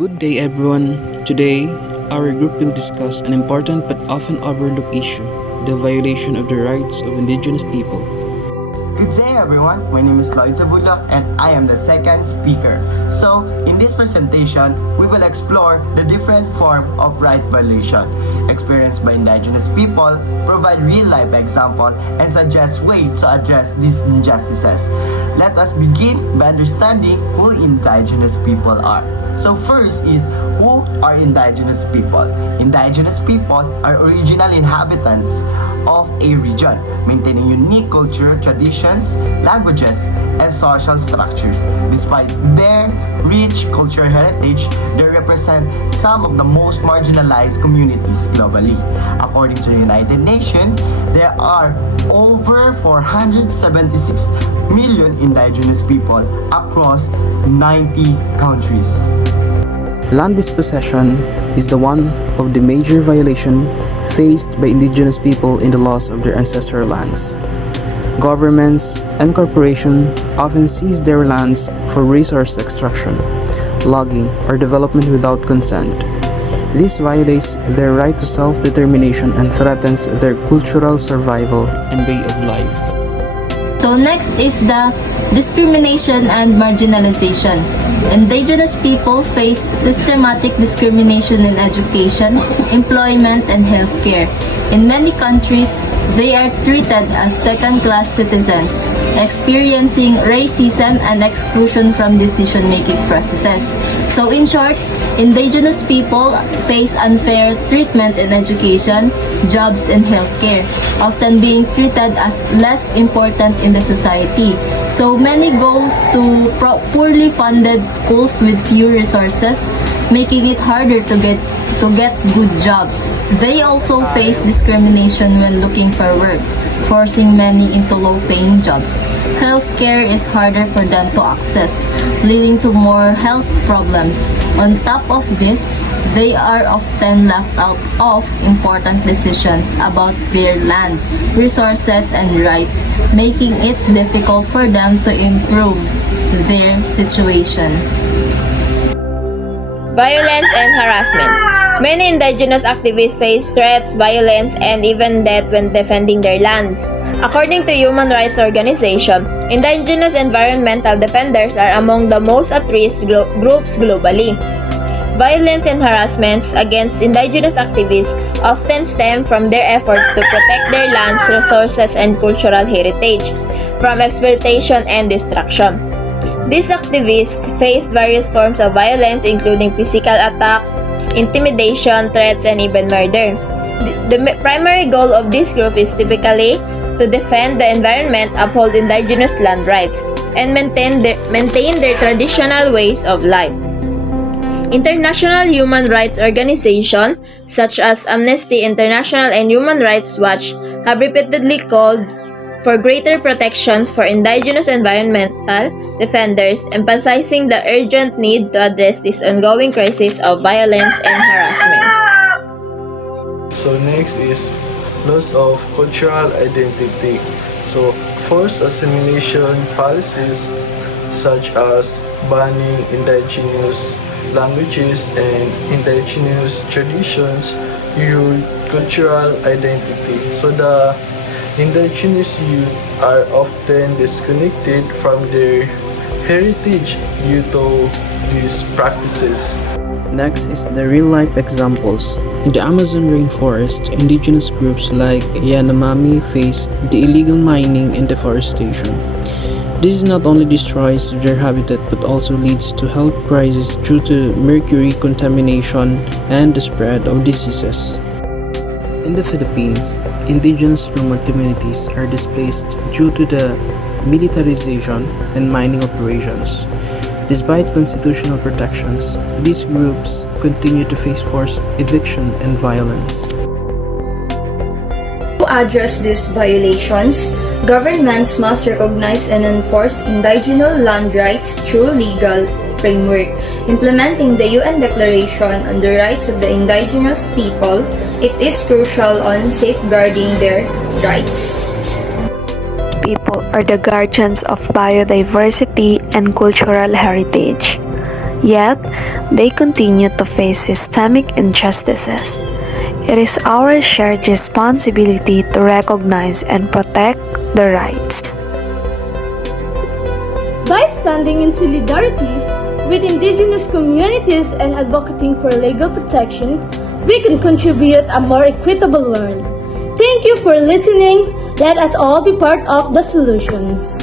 Good day, everyone. Today, our group will discuss an important but often overlooked issue: the violation of the rights of indigenous people. Good day everyone, my name is Lloyd Zabulo and I am the second speaker. So, in this presentation, we will explore the different form of right violation experienced by indigenous people, provide real-life example, and suggest ways to address these injustices. Let us begin by understanding who indigenous people are. So first is, who are indigenous people? Indigenous people are original inhabitants of a region, maintaining unique culture, traditions, languages, and social structures. Despite their rich cultural heritage, they represent some of the most marginalized communities globally. According to the United Nations, there are over 476 million indigenous people across 90 countries. Land dispossession is the one of the major violations faced by indigenous people in the loss of their ancestral lands. Governments and corporations often seize their lands for resource extraction, logging, or development without consent. This violates their right to self-determination and threatens their cultural survival and way of life. So next is the discrimination and marginalization. Indigenous people face systematic discrimination in education, employment, and healthcare. In many countries, they are treated as second-class citizens, experiencing racism and exclusion from decision-making processes. So in short, indigenous people face unfair treatment in education, jobs, and healthcare, often being treated as less important in the society. So many goes to poorly funded schools with few resources, making it harder to get good jobs. They also face discrimination when looking for work, forcing many into low-paying jobs. Healthcare is harder for them to access, leading to more health problems. On top of this, they are often left out of important decisions about their land, resources, and rights, making it difficult for them to improve their situation. Violence and harassment. Many indigenous activists face threats, violence, and even death when defending their lands. According to human rights organizations, indigenous environmental defenders are among the most at-risk groups globally. Violence and harassments against indigenous activists often stem from their efforts to protect their lands, resources, and cultural heritage from exploitation and destruction. These activists face various forms of violence, including physical attack, intimidation, threats, and even murder. The primary goal of this group is typically to defend the environment, uphold indigenous land rights, and maintain their traditional ways of life. International human rights organizations such as Amnesty International and Human Rights Watch have repeatedly called for greater protections for indigenous environmental defenders, emphasizing the urgent need to address this ongoing crisis of violence and harassment. So next is loss of cultural identity. So forced assimilation policies such as banning indigenous languages and indigenous traditions erode cultural identity. So the indigenous youth are often disconnected from their heritage due to these practices. Next is the real-life examples. In the Amazon rainforest, indigenous groups like Yanomami face the illegal mining and deforestation. This not only destroys their habitat but also leads to health crises due to mercury contamination and the spread of diseases. In the Philippines, indigenous rural communities are displaced due to the militarization and mining operations. Despite constitutional protections, these groups continue to face forced eviction and violence. To address these violations, governments must recognize and enforce indigenous land rights through legal framework. Implementing the UN Declaration on the Rights of the Indigenous People, it is crucial on safeguarding their rights. People are the guardians of biodiversity and cultural heritage. Yet, they continue to face systemic injustices. It is our shared responsibility to recognize and protect their rights. By standing in solidarity with indigenous communities and advocating for legal protection, we can contribute a more equitable world. Thank you for listening. Let us all be part of the solution.